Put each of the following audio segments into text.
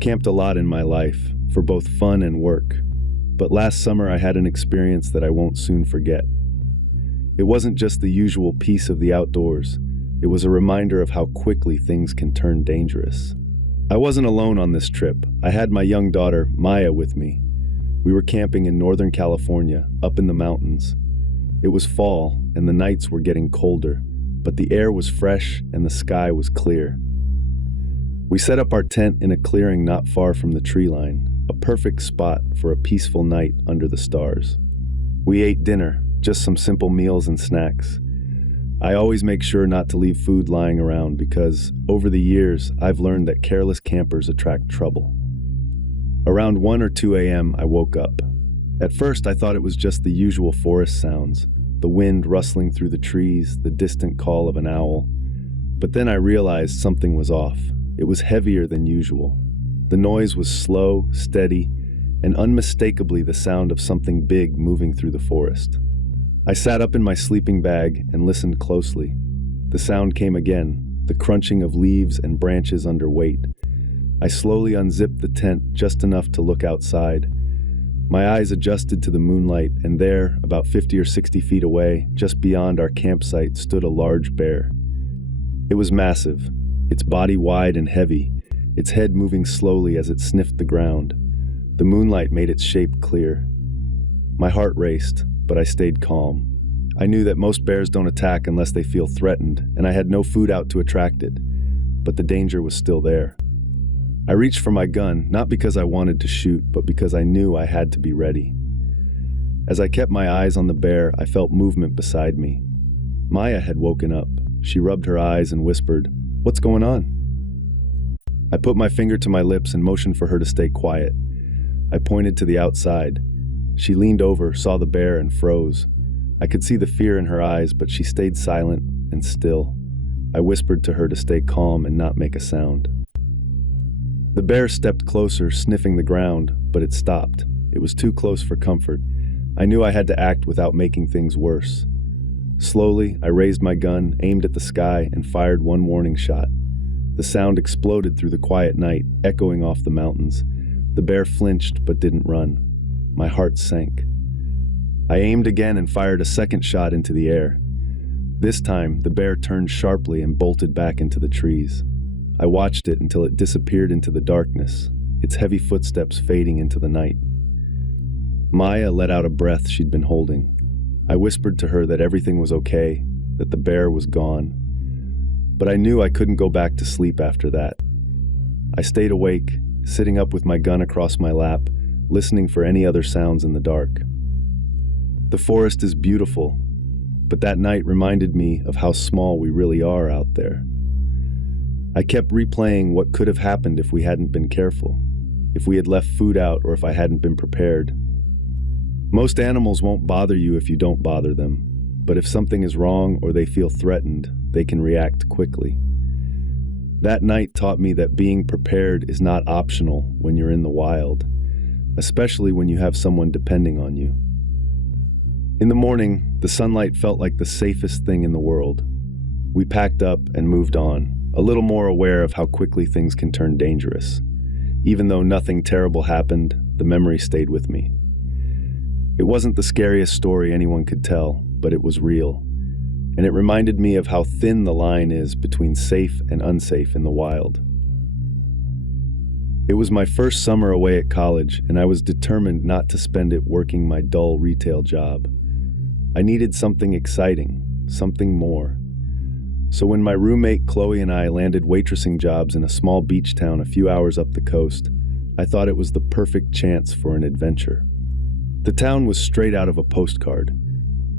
I've camped a lot in my life, for both fun and work, but last summer I had an experience that I won't soon forget. It wasn't just the usual peace of the outdoors, it was a reminder of how quickly things can turn dangerous. I wasn't alone on this trip. I had my young daughter, Maya, with me. We were camping in Northern California, up in the mountains. It was fall, and the nights were getting colder, but the air was fresh and the sky was clear. We set up our tent in a clearing not far from the tree line, a perfect spot for a peaceful night under the stars. We ate dinner, just some simple meals and snacks. I always make sure not to leave food lying around because, over the years, I've learned that careless campers attract trouble. Around 1 or 2 a.m., I woke up. At first, I thought it was just the usual forest sounds, the wind rustling through the trees, the distant call of an owl. But then I realized something was off. It was heavier than usual. The noise was slow, steady, and unmistakably the sound of something big moving through the forest. I sat up in my sleeping bag and listened closely. The sound came again, the crunching of leaves and branches under weight. I slowly unzipped the tent just enough to look outside. My eyes adjusted to the moonlight, and there, about 50 or 60 feet away, just beyond our campsite, stood a large bear. It was massive, its body wide and heavy, its head moving slowly as it sniffed the ground. The moonlight made its shape clear. My heart raced, but I stayed calm. I knew that most bears don't attack unless they feel threatened, and I had no food out to attract it, but the danger was still there. I reached for my gun, not because I wanted to shoot, but because I knew I had to be ready. As I kept my eyes on the bear, I felt movement beside me. Maya had woken up. She rubbed her eyes and whispered, "What's going on?" I put my finger to my lips and motioned for her to stay quiet. I pointed to the outside. She leaned over, saw the bear, and froze. I could see the fear in her eyes, but she stayed silent and still. I whispered to her to stay calm and not make a sound. The bear stepped closer, sniffing the ground, but it stopped. It was too close for comfort. I knew I had to act without making things worse. Slowly, I raised my gun, aimed at the sky, and fired one warning shot. The sound exploded through the quiet night, echoing off the mountains. The bear flinched but didn't run. My heart sank. I aimed again and fired a second shot into the air. This time, the bear turned sharply and bolted back into the trees. I watched it until it disappeared into the darkness, its heavy footsteps fading into the night. Maya let out a breath she'd been holding. I whispered to her that everything was okay, that the bear was gone. But I knew I couldn't go back to sleep after that. I stayed awake, sitting up with my gun across my lap, listening for any other sounds in the dark. The forest is beautiful, but that night reminded me of how small we really are out there. I kept replaying what could have happened if we hadn't been careful, if we had left food out or if I hadn't been prepared. Most animals won't bother you if you don't bother them, but if something is wrong or they feel threatened, they can react quickly. That night taught me that being prepared is not optional when you're in the wild, especially when you have someone depending on you. In the morning, the sunlight felt like the safest thing in the world. We packed up and moved on, a little more aware of how quickly things can turn dangerous. Even though nothing terrible happened, the memory stayed with me. It wasn't the scariest story anyone could tell, but it was real. And it reminded me of how thin the line is between safe and unsafe in the wild. It was my first summer away at college, and I was determined not to spend it working my dull retail job. I needed something exciting, something more. So when my roommate Chloe and I landed waitressing jobs in a small beach town a few hours up the coast, I thought it was the perfect chance for an adventure. The town was straight out of a postcard.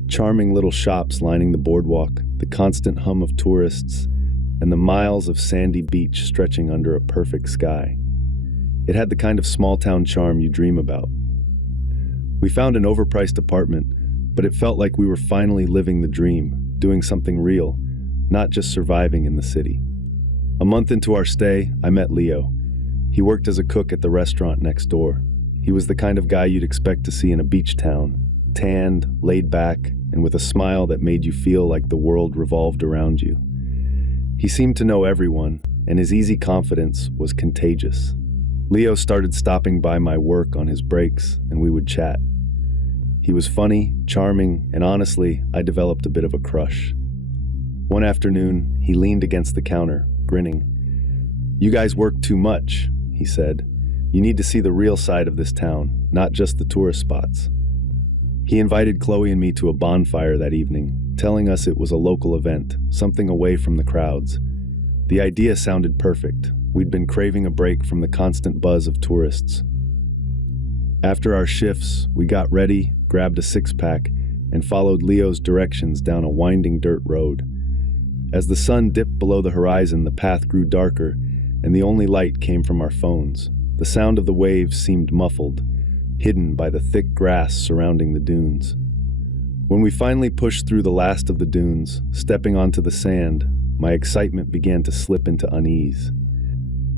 Charming little shops lining the boardwalk, the constant hum of tourists, and the miles of sandy beach stretching under a perfect sky. It had the kind of small-town charm you dream about. We found an overpriced apartment, but it felt like we were finally living the dream, doing something real, not just surviving in the city. A month into our stay, I met Leo. He worked as a cook at the restaurant next door. He was the kind of guy you'd expect to see in a beach town, tanned, laid back, and with a smile that made you feel like the world revolved around you. He seemed to know everyone, and his easy confidence was contagious. Leo started stopping by my work on his breaks, and we would chat. He was funny, charming, and honestly, I developed a bit of a crush. One afternoon, he leaned against the counter, grinning. "You guys work too much," he said. "You need to see the real side of this town, not just the tourist spots." He invited Chloe and me to a bonfire that evening, telling us it was a local event, something away from the crowds. The idea sounded perfect. We'd been craving a break from the constant buzz of tourists. After our shifts, we got ready, grabbed a six-pack, and followed Leo's directions down a winding dirt road. As the sun dipped below the horizon, the path grew darker, and the only light came from our phones. The sound of the waves seemed muffled, hidden by the thick grass surrounding the dunes. When we finally pushed through the last of the dunes, stepping onto the sand, my excitement began to slip into unease.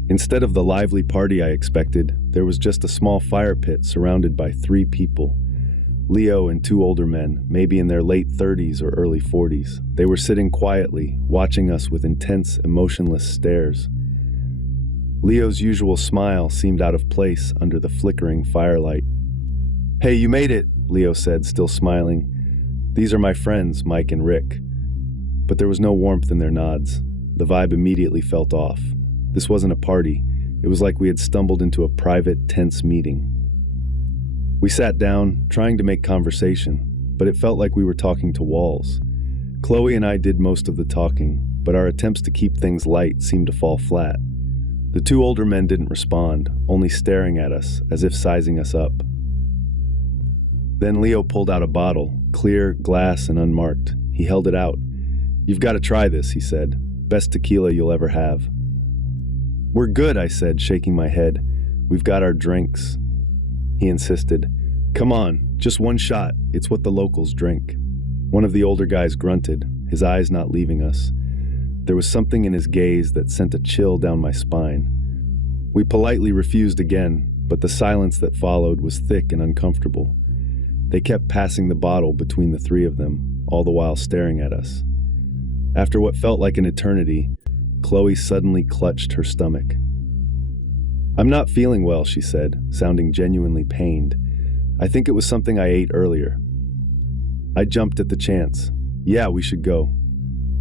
Instead of the lively party I expected, there was just a small fire pit surrounded by 3 people. Leo and 2 older men, maybe in their late 30s or early 40s. They were sitting quietly, watching us with intense, emotionless stares. Leo's usual smile seemed out of place under the flickering firelight. "Hey, you made it," Leo said, still smiling. "These are my friends, Mike and Rick." But there was no warmth in their nods. The vibe immediately felt off. This wasn't a party. It was like we had stumbled into a private, tense meeting. We sat down, trying to make conversation, but it felt like we were talking to walls. Chloe and I did most of the talking, but our attempts to keep things light seemed to fall flat. The 2 older men didn't respond, only staring at us, as if sizing us up. Then Leo pulled out a bottle, clear, glass, and unmarked. He held it out. "You've got to try this," he said. "Best tequila you'll ever have." "We're good," I said, shaking my head. "We've got our drinks." He insisted. "Come on, just one shot. It's what the locals drink." One of the older guys grunted, his eyes not leaving us. There was something in his gaze that sent a chill down my spine. We politely refused again, but the silence that followed was thick and uncomfortable. They kept passing the bottle between the 3 of them, all the while staring at us. After what felt like an eternity, Chloe suddenly clutched her stomach. "I'm not feeling well," she said, sounding genuinely pained. "I think it was something I ate earlier." I jumped at the chance. "Yeah, we should go."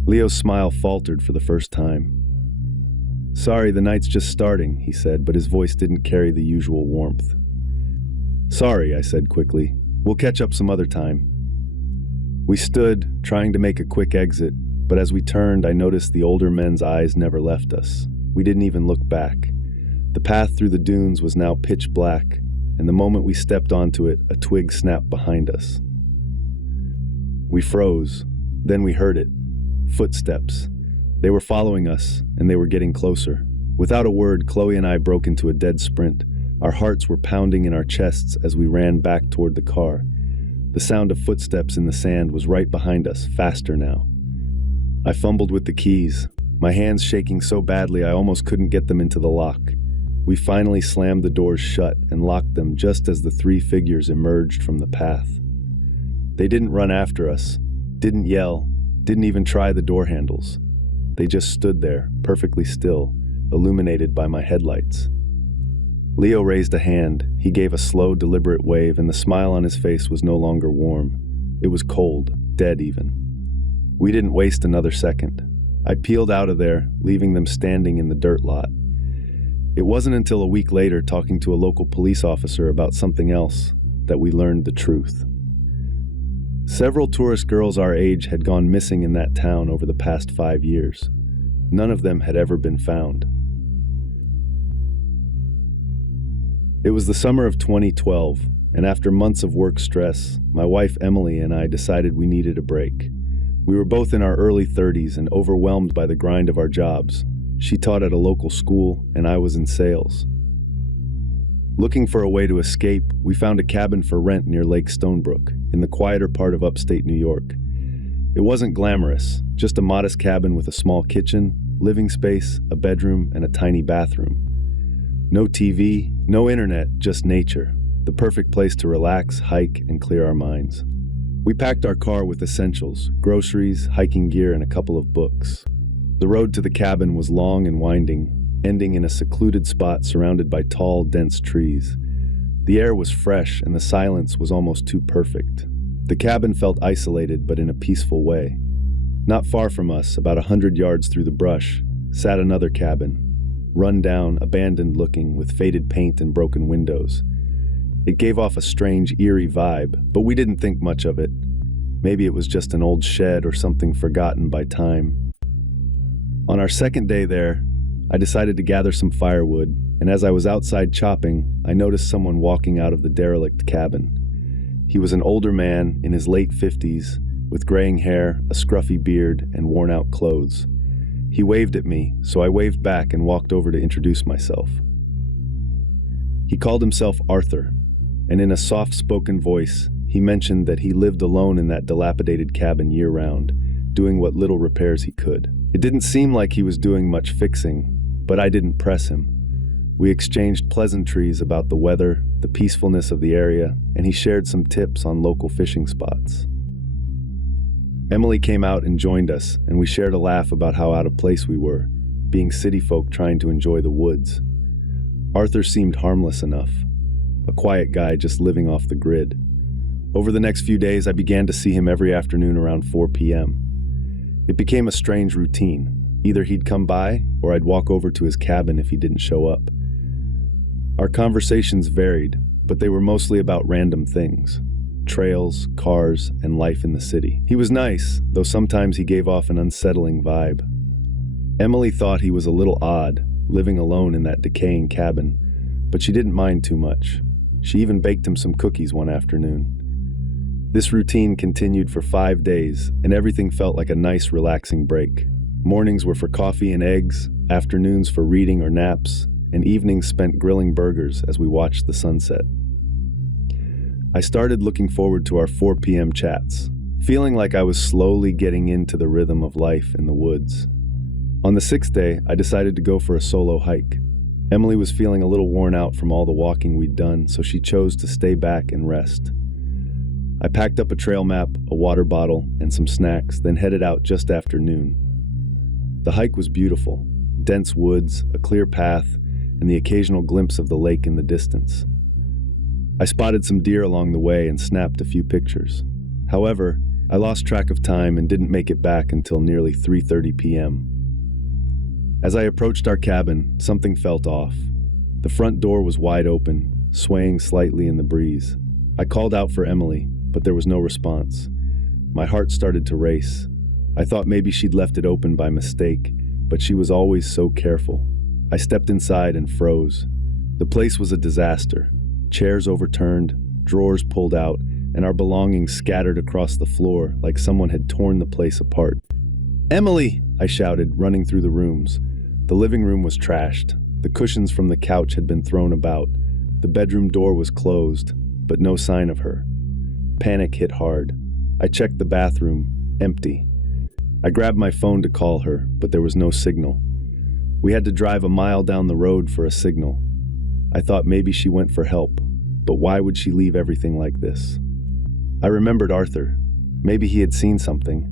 Leo's smile faltered for the first time. "Sorry, the night's just starting," he said, but his voice didn't carry the usual warmth. "Sorry," I said quickly. "We'll catch up some other time." We stood, trying to make a quick exit, but as we turned, I noticed the older men's eyes never left us. We didn't even look back. The path through the dunes was now pitch black, and the moment we stepped onto it, a twig snapped behind us. We froze. Then we heard it. Footsteps. They were following us, and they were getting closer. Without a word, Chloe and I broke into a dead sprint. Our hearts were pounding in our chests as we ran back toward the car. The sound of footsteps in the sand was right behind us, faster now. I fumbled with the keys, my hands shaking so badly I almost couldn't get them into the lock. We finally slammed the doors shut and locked them just as the 3 figures emerged from the path. They didn't run after us, didn't yell, didn't even try the door handles. They just stood there, perfectly still, illuminated by my headlights. Leo raised a hand. He gave a slow, deliberate wave, and the smile on his face was no longer warm. It was cold, dead even. We didn't waste another second. I peeled out of there, leaving them standing in the dirt lot. It wasn't until a week later, talking to a local police officer about something else, that we learned the truth. Several tourist girls our age had gone missing in that town over the past 5 years. None of them had ever been found. It was the summer of 2012, and after months of work stress, my wife Emily and I decided we needed a break. We were both in our early 30s and overwhelmed by the grind of our jobs. She taught at a local school, and I was in sales. Looking for a way to escape, we found a cabin for rent near Lake Stonebrook, in the quieter part of upstate New York. It wasn't glamorous, just a modest cabin with a small kitchen, living space, a bedroom, and a tiny bathroom. No TV, no internet, just nature. The perfect place to relax, hike, and clear our minds. We packed our car with essentials, groceries, hiking gear, and a couple of books. The road to the cabin was long and winding, ending in a secluded spot surrounded by tall, dense trees. The air was fresh and the silence was almost too perfect. The cabin felt isolated, but in a peaceful way. Not far from us, about 100 yards through the brush, sat another cabin, run down, abandoned looking, with faded paint and broken windows. It gave off a strange, eerie vibe, but we didn't think much of it. Maybe it was just an old shed or something forgotten by time. On our second day there, I decided to gather some firewood, and as I was outside chopping, I noticed someone walking out of the derelict cabin. He was an older man in his late 50s, with graying hair, a scruffy beard, and worn-out clothes. He waved at me, so I waved back and walked over to introduce myself. He called himself Arthur, and in a soft-spoken voice, he mentioned that he lived alone in that dilapidated cabin year-round, doing what little repairs he could. It didn't seem like he was doing much fixing, but I didn't press him. We exchanged pleasantries about the weather, the peacefulness of the area, and he shared some tips on local fishing spots. Emily came out and joined us, and we shared a laugh about how out of place we were, being city folk trying to enjoy the woods. Arthur seemed harmless enough, a quiet guy just living off the grid. Over the next few days, I began to see him every afternoon around 4 p.m. It became a strange routine. Either he'd come by, or I'd walk over to his cabin if he didn't show up. Our conversations varied, but they were mostly about random things: trails, cars, and life in the city. He was nice, though sometimes he gave off an unsettling vibe. Emily thought he was a little odd, living alone in that decaying cabin, but she didn't mind too much. She even baked him some cookies one afternoon. This routine continued for 5 days, and everything felt like a nice, relaxing break. Mornings were for coffee and eggs, afternoons for reading or naps, and evenings spent grilling burgers as we watched the sunset. I started looking forward to our 4 p.m. chats, feeling like I was slowly getting into the rhythm of life in the woods. On the 6th day, I decided to go for a solo hike. Emily was feeling a little worn out from all the walking we'd done, so she chose to stay back and rest. I packed up a trail map, a water bottle, and some snacks, then headed out just after noon. The hike was beautiful: dense woods, a clear path, and the occasional glimpse of the lake in the distance. I spotted some deer along the way and snapped a few pictures. However, I lost track of time and didn't make it back until nearly 3:30 p.m. As I approached our cabin, something felt off. The front door was wide open, swaying slightly in the breeze. I called out for Emily, but there was no response. My heart started to race. I thought maybe she'd left it open by mistake, but she was always so careful. I stepped inside and froze. The place was a disaster. Chairs overturned, drawers pulled out, and our belongings scattered across the floor like someone had torn the place apart. "Emily!" I shouted, running through the rooms. The living room was trashed. The cushions from the couch had been thrown about. The bedroom door was closed, but no sign of her. Panic hit hard. I checked the bathroom, empty. I grabbed my phone to call her, but there was no signal. We had to drive a mile down the road for a signal. I thought maybe she went for help, but why would she leave everything like this? I remembered Arthur. Maybe he had seen something.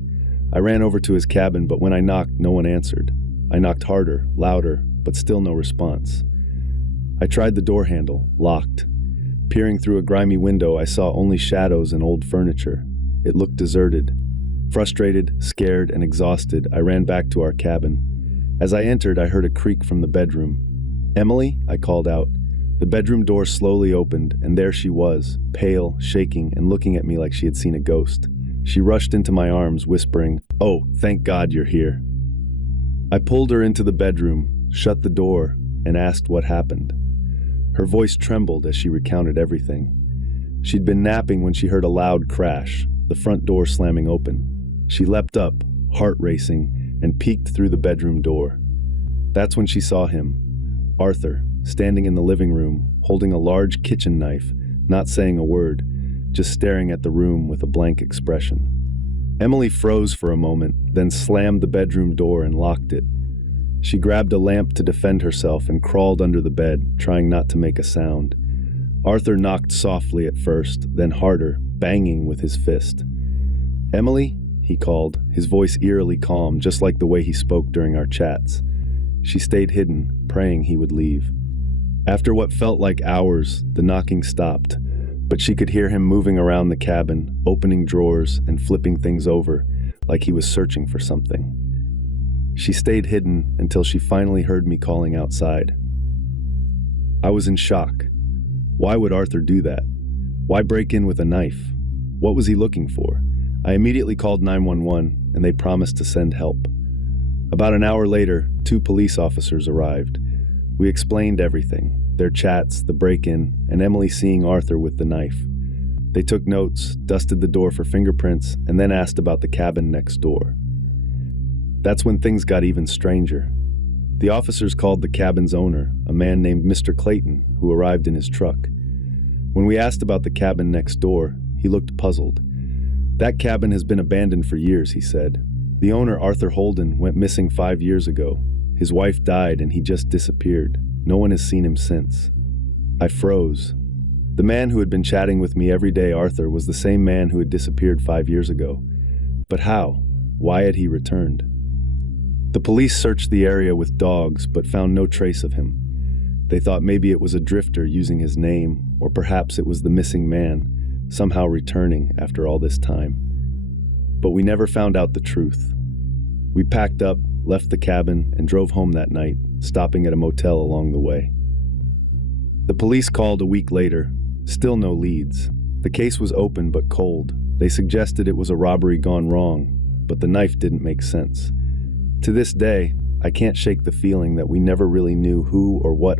I ran over to his cabin, but when I knocked, no one answered. I knocked harder, louder, but still no response. I tried the door handle, locked. Peering through a grimy window, I saw only shadows and old furniture. It looked deserted. Frustrated, scared, and exhausted, I ran back to our cabin. As I entered, I heard a creak from the bedroom. "Emily?" I called out. The bedroom door slowly opened, and there she was, pale, shaking, and looking at me like she had seen a ghost. She rushed into my arms, whispering, "Oh, thank God you're here." I pulled her into the bedroom, shut the door, and asked what happened. Her voice trembled as she recounted everything. She'd been napping when she heard a loud crash, the front door slamming open. She leapt up, heart racing, and peeked through the bedroom door. That's when she saw him, Arthur, standing in the living room, holding a large kitchen knife, not saying a word, just staring at the room with a blank expression. Emily froze for a moment, then slammed the bedroom door and locked it. She grabbed a lamp to defend herself and crawled under the bed, trying not to make a sound. Arthur knocked softly at first, then harder, banging with his fist. "Emily?" he called, his voice eerily calm, just like the way he spoke during our chats. She stayed hidden, praying he would leave. After what felt like hours, the knocking stopped, but she could hear him moving around the cabin, opening drawers and flipping things over, like he was searching for something. She stayed hidden until she finally heard me calling outside. I was in shock. Why would Arthur do that? Why break in with a knife? What was he looking for? I immediately called 911, and they promised to send help. About an hour later, 2 police officers arrived. We explained everything, their chats, the break-in, and Emily seeing Arthur with the knife. They took notes, dusted the door for fingerprints, and then asked about the cabin next door. That's when things got even stranger. The officers called the cabin's owner, a man named Mr. Clayton, who arrived in his truck. When we asked about the cabin next door, he looked puzzled. That cabin has been abandoned for years, he said. The owner, Arthur Holden, went missing 5 years ago. His wife died and he just disappeared. No one has seen him since. I froze. The man who had been chatting with me every day, Arthur, was the same man who had disappeared 5 years ago. But how? Why had he returned? The police searched the area with dogs, but found no trace of him. They thought maybe it was a drifter using his name, or perhaps it was the missing man, somehow returning after all this time. But we never found out the truth. We packed up, left the cabin, and drove home that night, stopping at a motel along the way. The police called a week later. Still no leads. The case was open but cold. They suggested it was a robbery gone wrong, but the knife didn't make sense. To this day, I can't shake the feeling that we never really knew who or what